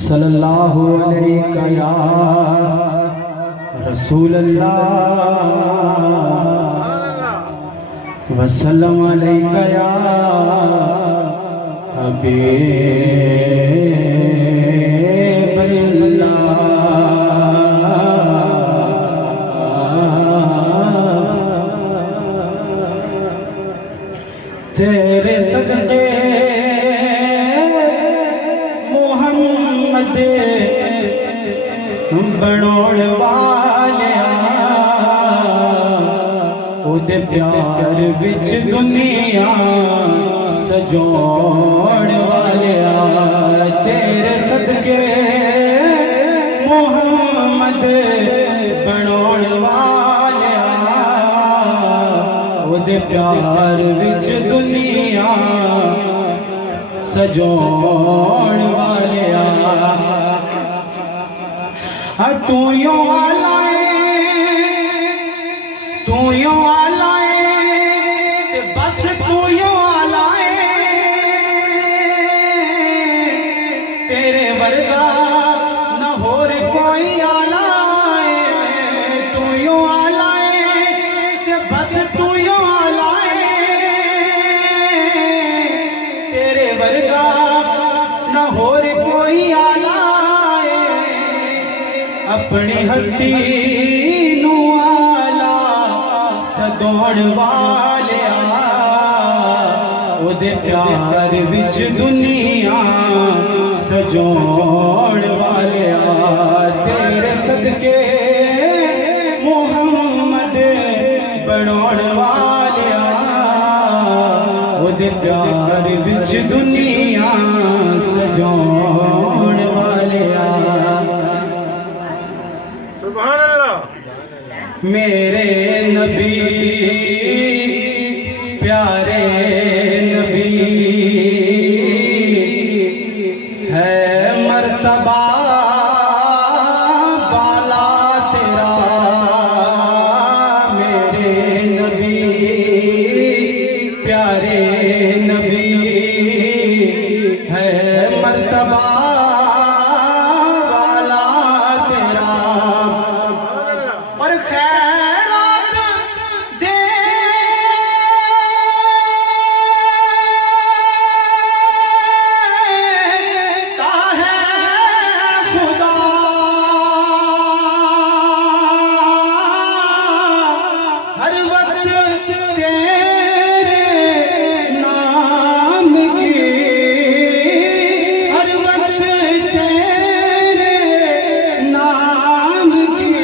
सल्लल्लाहु अलैका या रसूल अल्लाह वसल्लम अलैका या हबीब अल्लाह। तेरे सदके मोहम्मद बनोड़ वाले उदे प्यार विच दुनिया सजोड़ वाले। तेरे सदके मोहम्मद बनोड़ वाले उदे प्यार विच दुनिया सजोड़ वाले। तू यो आलाए ते बस तू यो आलाए तेरे वर्गा न होर कोई आलाए। तू यो आलाए ते बस तू यो आलाए तेरे वर्गा न होर कोई आलाए। अपनी हस्ती नू आला सदोड़ वाले उदे प्यार विच दुनिया सजोड़ वाले। तेरे सदके मोहम्मद बनोड़ वाले उदे प्यार विच दुनिया सजोड़ वाले। मेरे नबी प्यारे नबी है मर्तबा वाला तेरा। मेरे नबी प्यारे नबी है मर्तबा वाला तेरा। और खैरात देता है खुदा हर वक्त तेरे नाम की। हर वक्त तेरे नाम की।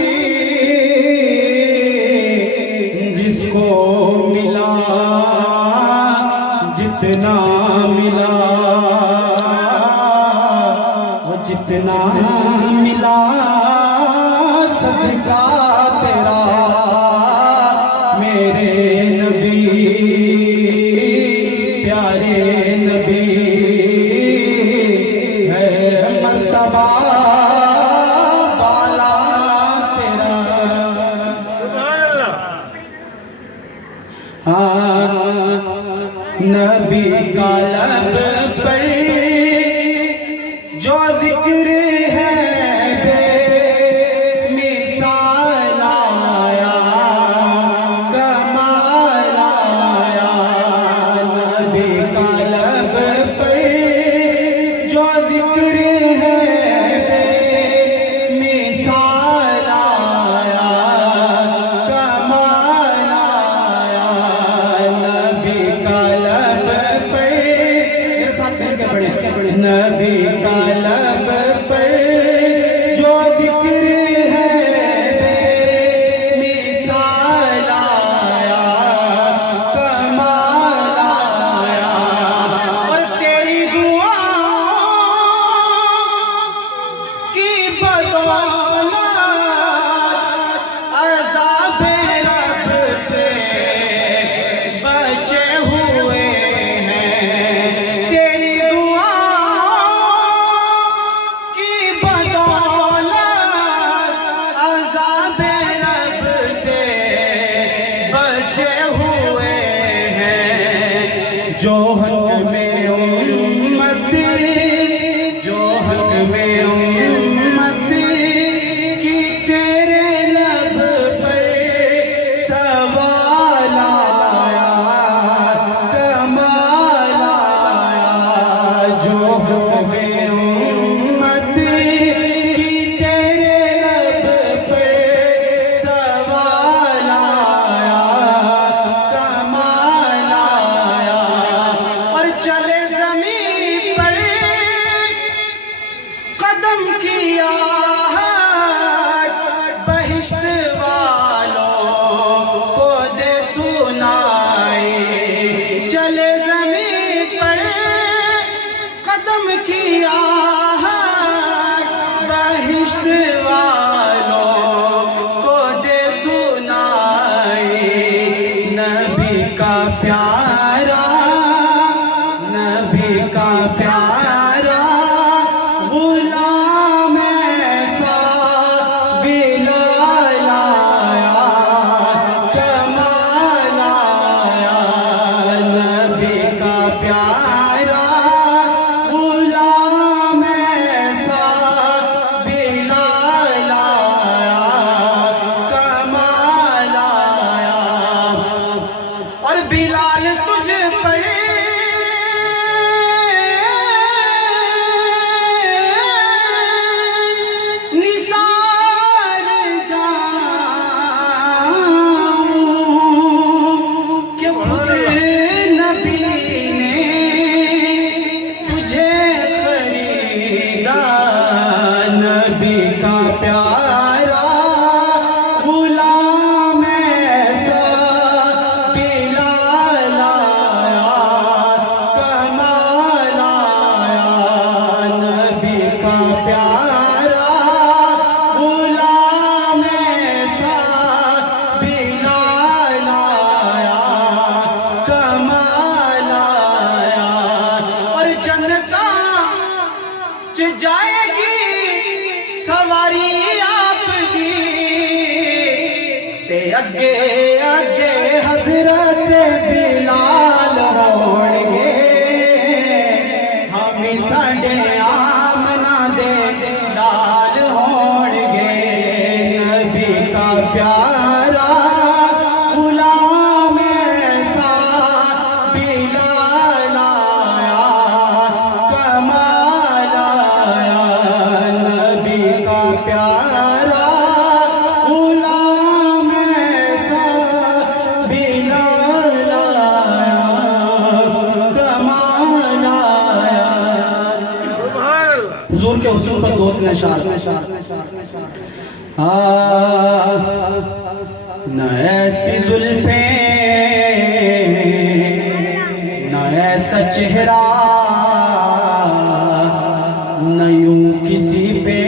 जिसको मिला जितना मिला वो जितना मिला सदका तेरा। मेरे नबी प्यारे नबी है मर्तबा वाला तेरा। नबी का लब पर जो जिक्र है बेमिसाल आया कमाल आया। नबी का लब पर जो जिक्र है बेमिसाल आया कमाल आया। नबी का लब पर मेरे साथ मिलकर पढ़े। नबी का लब पर जो जिक्र है बेमिसाल आया कमाल आया। और तेरी दुआओं की बदौलत अज़ाबे रब से बचे हुए हैं। तेरी दुआओं चले ज़मीन पर कदम किया बहिश्त वालों को दे सुनाए। चले ज़मीन पर कदम किया बहिश्त वालों को दे सुनाए। नबी का प्यारा, नबी का प्यारा गुलाम ऐसा बिलाल आया, कमाल आया। नबी का प्यारा गुलाम ऐसा बिलाल आया, कमाल आया। और बिलाल तुझ पर निसार जाऊं कि खुद नबी ने तुझे खरीदा। नबी का प्यारा गुलाम ऐसा बिलाल आया, कमाल आया। नबी का प्यारा गुलाम ऐसा बिलाल आया, कमाल आया। और जन्नता च जाएगी सवारी आपकी, ते अगे अगे हजरत बिलाल होणगे। हम साडे आमना दे लाल होणगे। नबी का प्यारा गुलाम ऐसा बिलाल आया, कमाल आया। नबी का प्यारा गुलाम ऐसा बिलाल आया, कमाल आया। हुजूर के हुस्न पर दो तीन इशार न ऐसी जुल्फें न ऐसा चेहरा न यूं किसी पे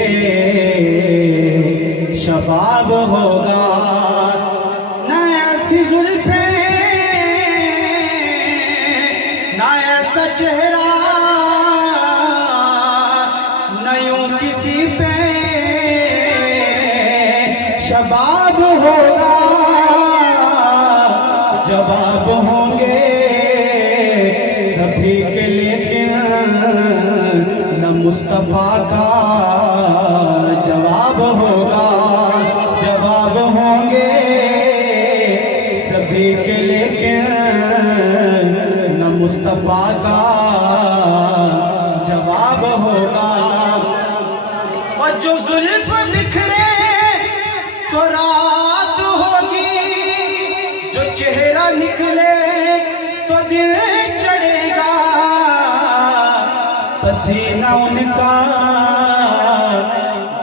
शबाब होगा। न ऐसी जुल्फें न ऐसा चेहरा न यूं किसी पे शबाब होगा। जवाब होंगे सभी के लेकिन न मुस्तफा का जवाब होगा। जवाब होंगे सभी के लेकिन न मुस्तफा का जवाब होगा। और जो जुल्फ बिखरे तो रात होगी, जो चेहरा निकले तो दिल चढ़ेगा। पसीना उनका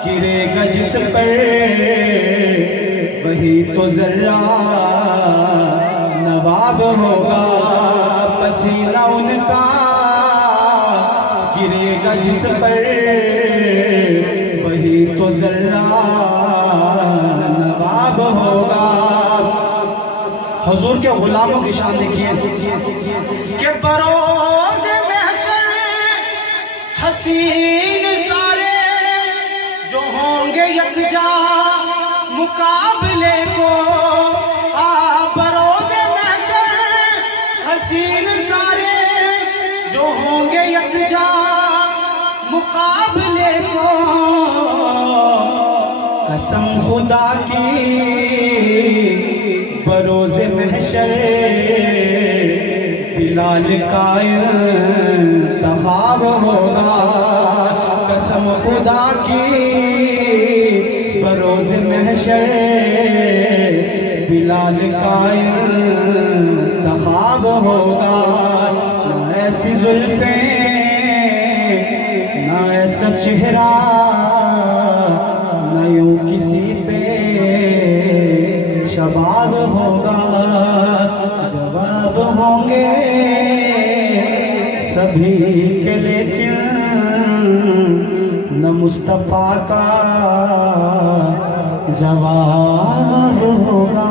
गिरेगा जिस पर वही तो जर्रा नवाब होगा। पसीना उनका गिरेगा जिस पर वही तो जर्रा नवाब होगा। हुजूर के गुलामों की शान देखिए कि बरोज़ महशर हसीन सारे जो होंगे यकजा मुकाबले को। बरोज़ महशर हसीन सारे जो होंगे यकजा मुकाबले को। कसम खुदा की बरोज़े महशर बिलाल का इंतखाब होगा। कसम खुदा की बरोज़े महशर बिलाल का इंतखाब होगा। ऐसी जुल्फे ना ऐसा चेहरा, न यूं किसी पे शबाब होगा। जवाब होंगे सभी के लेकिन न मुस्तफा का जवाब होगा।